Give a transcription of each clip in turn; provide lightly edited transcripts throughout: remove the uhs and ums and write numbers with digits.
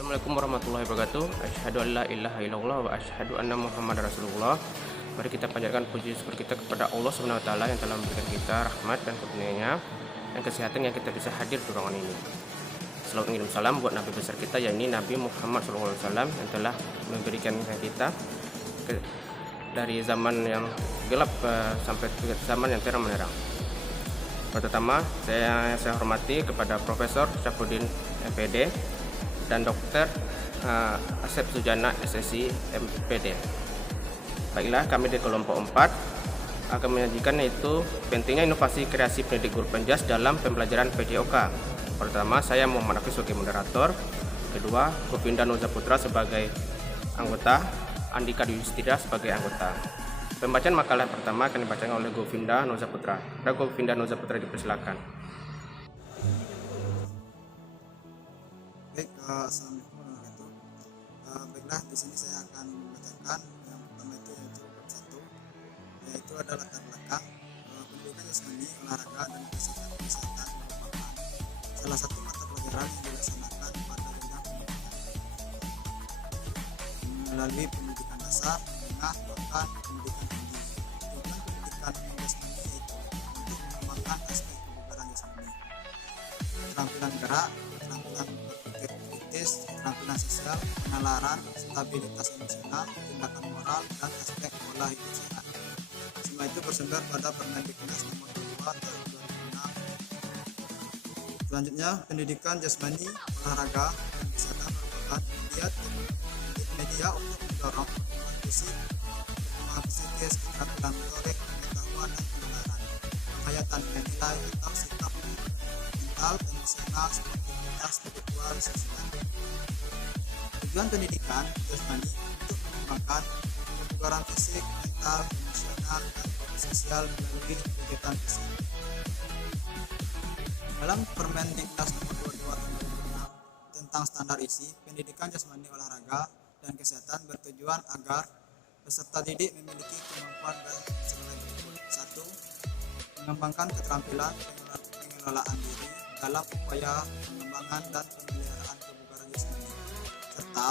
Assalamualaikum warahmatullahi wabarakatuh. Asyhadu an la ilaha illallah wa asyhadu anna Muhammadar Rasulullah. Mari kita panjatkan puji syukur kita kepada Allah Subhanahu wa taala yang telah memberikan kita rahmat dan karunia-Nya dan kesehatan yang kita bisa hadir di ruangan ini. Selalu mengirim salam buat Nabi besar kita, yakni Nabi Muhammad SAW yang telah memberikan kita dari zaman yang gelap sampai ke zaman yang terang menerang. Pertama, saya hormati kepada Profesor Syafruddin MPD dan Dr. Asep Sujana SSI MPD. Baiklah, kami di kelompok 4 akan menyajikan yaitu pentingnya inovasi kreasi pendidik guru penjas dalam pembelajaran PJOK. Pertama, saya Muhammad Hafiz sebagai moderator. Kedua, Govinda Noza Putra sebagai anggota, Andika Yudhistira sebagai anggota. Pembacaan makalah pertama akan dibacakan oleh Govinda Noza Putra. Govinda Noza Putra, dipersilakan. Baik, assalamualaikum warahmatullahi wabarakatuh. Baiklah, di sini saya akan membacakan yang pertama yaitu bab 1, yaitu ada latar belakang pendidikan jasmani, olahraga dan kesehatan merupakan salah satu mata pelajaran yang dilaksanakan pada jenjang pendidikan melalui pendidikan dasar, menengah, bahkan pendidikan tinggi. Tujuan pendidikan jasmani yaitu untuk mengembangkan aspek kebugaran jasmani, keterampilan gerak, keterampilan berpikir kritis, keterampilan sosial, penalaran, stabilitas emosional, tindakan moral, dan aspek pola hidup sehat. Semua itu bersumber pada Permendiknas nomor 2 tahun 2006. Selanjutnya, pendidikan jasmani, olahraga, dan kesehatan merupakan media untuk mendorong perkembangan fisik, perkembangan psikis, keterampilan motorik, pengetahuan, dan penalaran, penghayatan nilai atau sikap mental, emosional, sportivitas, spiritual, sosial. Tujuan pendidikan jasmani untuk mengembangkan kebugaran fisik, mental, emosional, dan sosial melalui kegiatan fisik. Dalam Permendiknas nomor 22 tahun 2006 tentang standar isi pendidikan jasmani, olahraga, dan kesehatan bertujuan agar peserta didik memiliki kemampuan dan selain berikut. 1. Mengembangkan keterampilan pengelolaan diri dalam upaya pengembangan dan pemeliharaan kebugaran jasmani, serta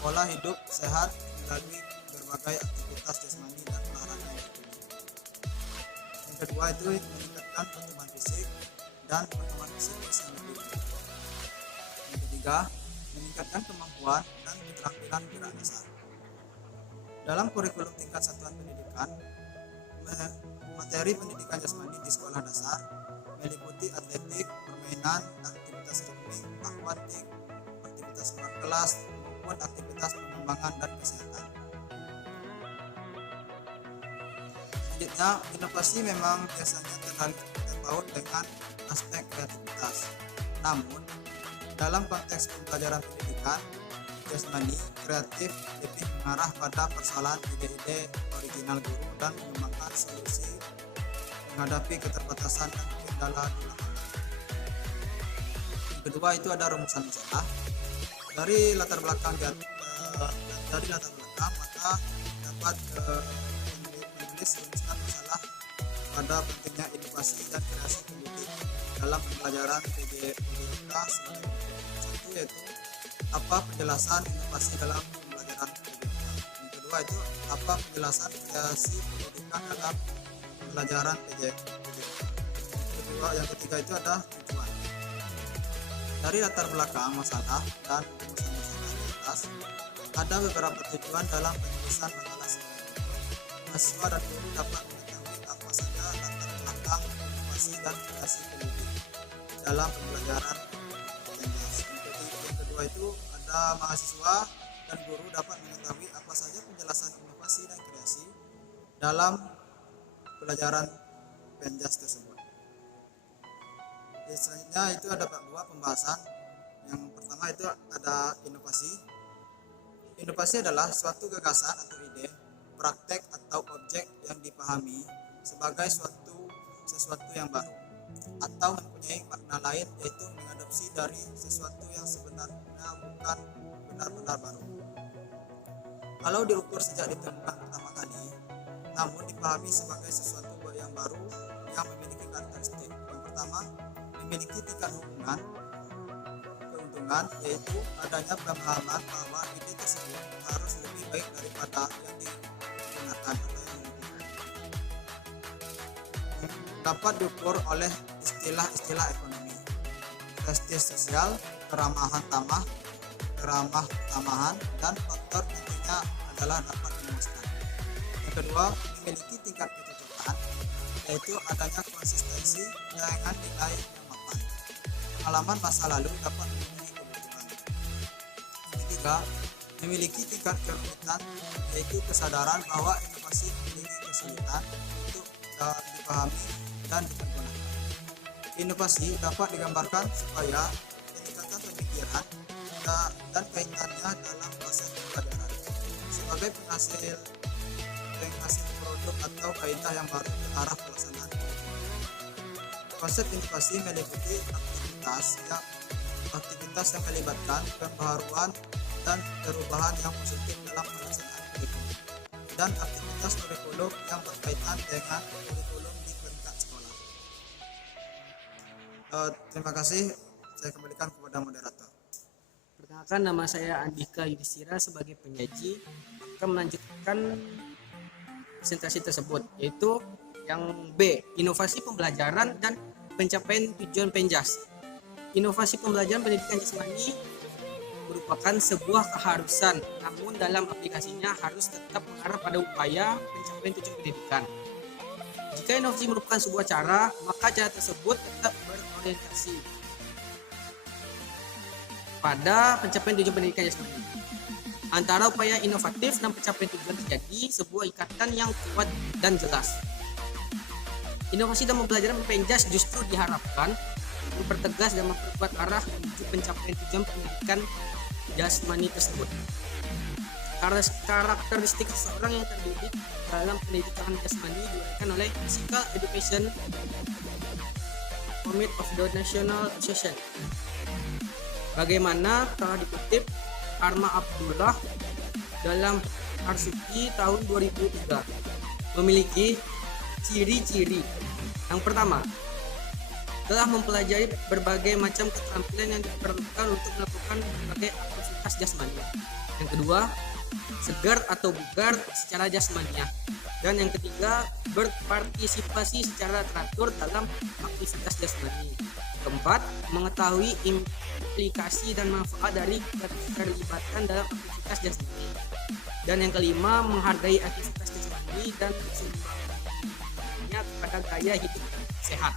pola hidup sehat melalui berbagai aktivitas jasmani dan olahraga yang bertujuan. Yang kedua itu meningkatkan pertumbuhan fisik dan perkembangan psikis yang lebih baik. Yang ketiga, meningkatkan kemampuan dan keterampilan gerak dasar. Dalam kurikulum tingkat satuan pendidikan, materi pendidikan jasmani di sekolah dasar meliputi atletik, permainan, aktivitas ritmik, aquatik, aktivitas luar kelas, maupun aktivitas pengembangan dan kesehatan. Selanjutnya, inovasi memang biasanya terpaut dengan aspek kreativitas. Namun, dalam konteks pembelajaran pendidikan jasmani, kreatif lebih mengarah pada persoalan ide-ide original guru dan mengembangkan solusi menghadapi keterbatasan dan kendala di lapangan. Yang kedua itu ada rumusan masalah. Dari latar belakang maka dapat menulis rumuskan masalah pada pentingnya inovasi dan kreasi pendidik dalam pembelajaran PJOK sebagai berikut. Satu yaitu apa penjelasan inovasi dalam pembelajaran PJOK. Yang kedua itu apa penjelasan kreasi pendidikan dalam pembelajaran PJOK. Yang ketiga itu ada tujuan. Dari latar belakang masalah dan rumusan masalah di atas, ada beberapa tujuan dalam penulisan makalah sebagai berikut. Mahasiswa dan guru dapat mengetahui apa saja latar belakang inovasi dan kreasi pendidik dalam pembelajaran penjas. Yang kedua itu ada mahasiswa dan guru dapat mengetahui apa saja penjelasan inovasi dan kreasi dalam pelajaran penjas tersebut. Selanjutnya itu ada bab 2 pembahasan. Yang pertama itu ada inovasi. Inovasi adalah suatu gagasan atau ide, praktek atau objek yang dipahami sebagai sesuatu yang baru atau mempunyai makna lain, yaitu mengadopsi dari sesuatu yang sebenarnya bukan benar-benar baru. Kalau diukur sejak ditemukan pertama kali, namun dipahami sebagai sesuatu yang baru yang memiliki karakteristik. Yang pertama, memiliki tingkat hubungan, keuntungan, keberuntungan, yaitu adanya pemahaman bahwa ide tersebut harus lebih baik daripada yang digunakan atau yang dilakukan. Dapat diukur oleh istilah-istilah ekonomi, prestis sosial, keramahan tamahan, dan faktor pentingnya adalah dapat memuaskan. Yang kedua, memiliki tingkat kecocokan, yaitu adanya konsistensi dengan nilai yang mapan. Pengalaman masa lalu dapat memenuhi kebutuhan. Yang ketiga, memiliki tingkat kerumitan, yaitu kesadaran bahwa inovasi memiliki kesulitan untuk dipahami dan dipergunakan. Inovasi dapat digambarkan supaya peningkatan pemikiran dan kaitannya dalam proses pembelajaran sebagai penghasil produk atau kaidah yang baru ke arah pelaksanaan. Konsep inovasi meliputi aktivitas yang melibatkan pembaharuan dan perubahan yang positif dalam pelaksanaan kurikulum, dan aktivitas kurikulum yang berkaitan dengan kurikulum di peringkat sekolah. Terima kasih, saya kembalikan kepada moderator. Perkenalkan, nama saya Andika Yudhistira sebagai penyaji akan melanjutkan presentasi tersebut, yaitu yang B, inovasi pembelajaran dan pencapaian tujuan Penjas. Inovasi pembelajaran pendidikan jasmani merupakan sebuah keharusan, namun dalam aplikasinya harus tetap mengarah pada upaya pencapaian tujuan pendidikan. Jika inovasi merupakan sebuah cara, maka cara tersebut tetap berorientasi pada pencapaian tujuan pendidikan jasmani. Antara upaya inovatif dan pencapaian tujuan terjadi sebuah ikatan yang kuat dan jelas. Inovasi dalam pembelajaran Penjas justru diharapkan mempertegas dan memperkuat arah menuju pencapaian tujuan pendidikan jasmani tersebut. Karakteristik seseorang yang terdidik dalam pendidikan jasmani diuraikan oleh Physical Education Committee of the National Association. Bagaimana telah dikutip Arma Abdullah dalam Arsuki tahun 2003, memiliki ciri-ciri. Yang pertama, telah mempelajari berbagai macam keterampilan yang diperlukan untuk melakukan berbagai aktivitas jasmani. Yang kedua, segar atau bugar secara jasmaniah. Dan yang ketiga, berpartisipasi secara teratur dalam aktivitas jasmani. Keempat, mengetahui implikasi dan manfaat dari keterlibatan dalam aktivitas jasmani. Dan yang kelima, menghargai aktivitas jasmani dan sumbangnya kepada gaya hidup sehat.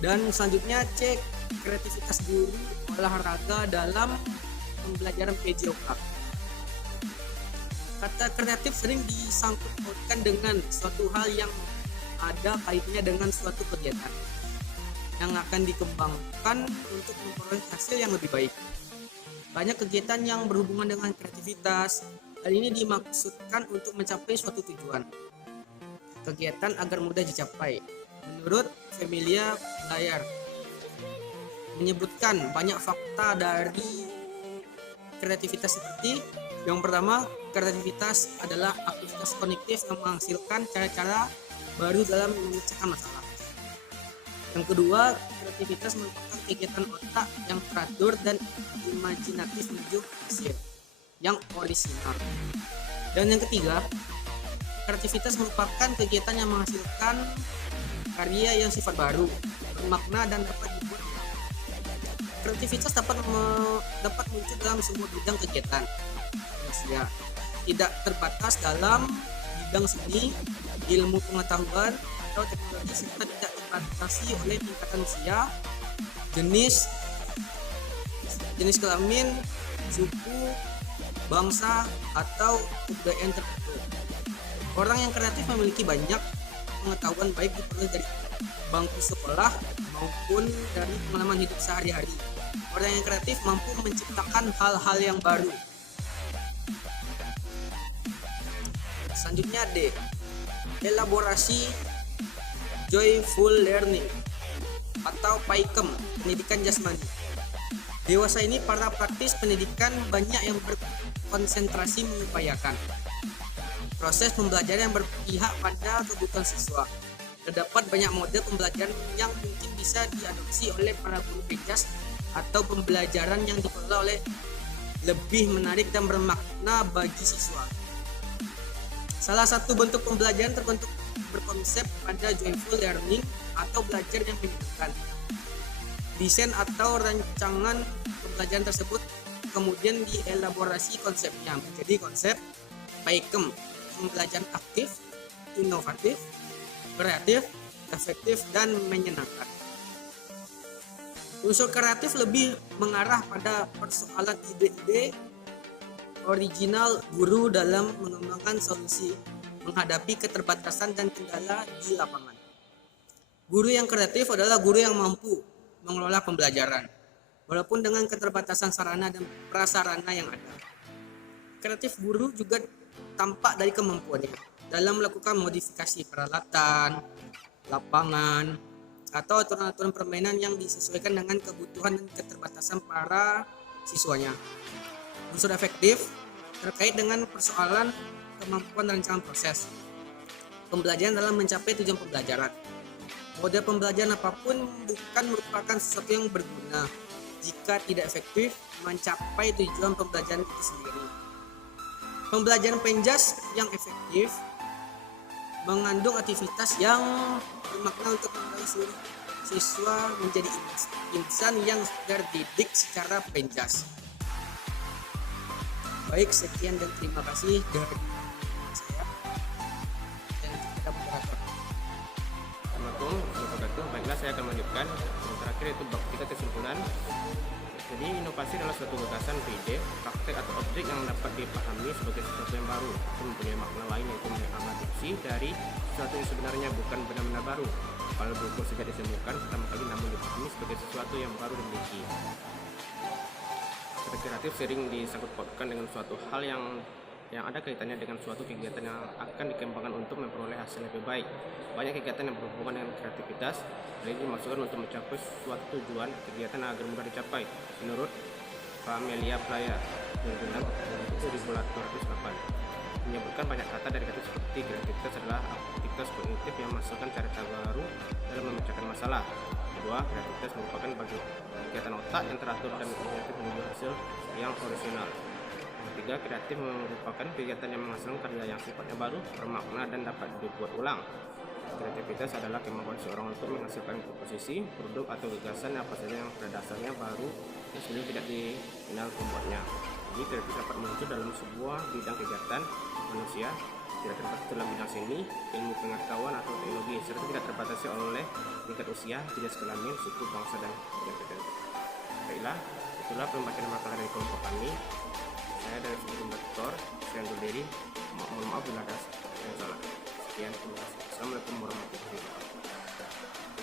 Dan selanjutnya, cek kreativitas guru olahraga dalam pembelajaran PJOK. Kata kreatif sering disangkut pautkan dengan suatu hal yang ada kaitannya dengan suatu kegiatan yang akan dikembangkan untuk memperoleh hasil yang lebih baik. Banyak kegiatan yang berhubungan dengan kreativitas. Hal ini dimaksudkan untuk mencapai suatu tujuan kegiatan agar mudah dicapai. Menurut Familia Layar menyebutkan banyak fakta dari kreativitas seperti yang pertama, kreativitas adalah aktivitas kognitif yang menghasilkan cara-cara baru dalam memecahkan masalah. Yang kedua, kreativitas merupakan kegiatan otak yang teratur dan imajinatif menuju hasil yang orisinal. Dan yang ketiga, kreativitas merupakan kegiatan yang menghasilkan karya yang sifat baru, bermakna dan dapat dibuat. Kreativitas dapat muncul dalam semua bidang kegiatan manusia, tidak terbatas dalam bidang seni, ilmu pengetahuan atau teknologi, serta tidak terbatasi oleh tingkatan usia, jenis kelamin, suku, bangsa, atau kebudayaan tertentu. Orang yang kreatif memiliki banyak pengetahuan baik diperoleh dari bangku sekolah maupun dari pengalaman hidup sehari-hari. Orang yang kreatif mampu menciptakan hal-hal yang baru. Selanjutnya D, elaborasi joyful learning atau PAIKEM, pendidikan jasmani. Dewasa ini para praktis pendidikan banyak yang berkonsentrasi mengupayakan proses pembelajaran yang berpihak pada kebutuhan siswa. Terdapat banyak model pembelajaran yang mungkin bisa diadopsi oleh para guru penjas atau pembelajaran yang dikelola oleh lebih menarik dan bermakna bagi siswa. Salah satu bentuk pembelajaran terbentuk berkonsep pada joyful learning atau belajar yang menyenangkan. Desain atau rancangan pembelajaran tersebut kemudian dielaborasi konsepnya menjadi konsep PAIKEM, pembelajaran aktif, inovatif, kreatif, efektif, dan menyenangkan. Unsur kreatif lebih mengarah pada persoalan ide-ide original guru dalam mengembangkan solusi menghadapi keterbatasan dan kendala di lapangan. Guru yang kreatif adalah guru yang mampu mengelola pembelajaran, walaupun dengan keterbatasan sarana dan prasarana yang ada. Kreatif guru juga tampak dari kemampuannya dalam melakukan modifikasi peralatan, lapangan, atau aturan-aturan permainan yang disesuaikan dengan kebutuhan dan keterbatasan para siswanya. Unsur efektif terkait dengan persoalan kemampuan rancangan proses pembelajaran dalam mencapai tujuan pembelajaran. Model pembelajaran apapun bukan merupakan sesuatu yang berguna jika tidak efektif mencapai tujuan pembelajaran itu sendiri. Pembelajaran penjas yang efektif mengandung aktivitas yang bermakna untuk membawa seluruh siswa menjadi insan yang terdidik secara penjas. Baik, sekian dan terima kasih dari saya dan kita moderator. Assalamualaikum warahmatullahi wabarakatuh. Baiklah, saya akan melanjutkan. Yang terakhir itu bab 3 kesimpulan. Jadi inovasi adalah suatu gagasan, ide, praktek atau objek yang dapat dipahami sebagai sesuatu yang baru. Itu mempunyai makna lain yaitu mengadopsi dari sesuatu yang sebenarnya bukan benar-benar baru. Kalau buku sejak ditemukan pertama kali namun dipahami sebagai sesuatu yang baru dimiliki. Kata kreatif sering disangkut pautkan dengan suatu hal yang ada kaitannya dengan suatu kegiatan yang akan dikembangkan untuk memperoleh hasil lebih baik. Banyak kegiatan yang berhubungan dengan kreativitas ini dimaksudkan untuk mencapai suatu tujuan kegiatan agar mudah dicapai. Menurut Pamelia Playa 2008 menyebutkan banyak kata dari kata seperti kreativitas adalah aktivitas kognitif yang menghasilkan cara baru dalam memecahkan masalah. Kedua, kreativitas merupakan bagian kegiatan otak yang teratur dan kreatif menuju hasil yang original. Ketiga, kreatif merupakan kegiatan yang menghasilkan karya yang sifatnya baru, bermakna, dan dapat dibuat ulang. Kreativitas adalah kemampuan seorang untuk menghasilkan komposisi, produk, atau gagasan apa saja yang pada dasarnya baru dan sebelumnya tidak dikenal pembuatnya. Jadi, kreativitas dapat muncul dalam sebuah bidang kegiatan manusia, tidak terbatas dalam bidang seni, ilmu pengetahuan, atau teknologi, serta tidak terbatasi oleh tingkat usia, jenis kelamin, suku, bangsa, dan bidang tertentu. Baiklah, itulah pembacaan makalah dari kelompok kami. Saya dari Sebelum Doktor, saya undur diri. Mohon maaf bila ada yang salah. Sekian, terima kasih. Assalamualaikum warahmatullahi wabarakatuh.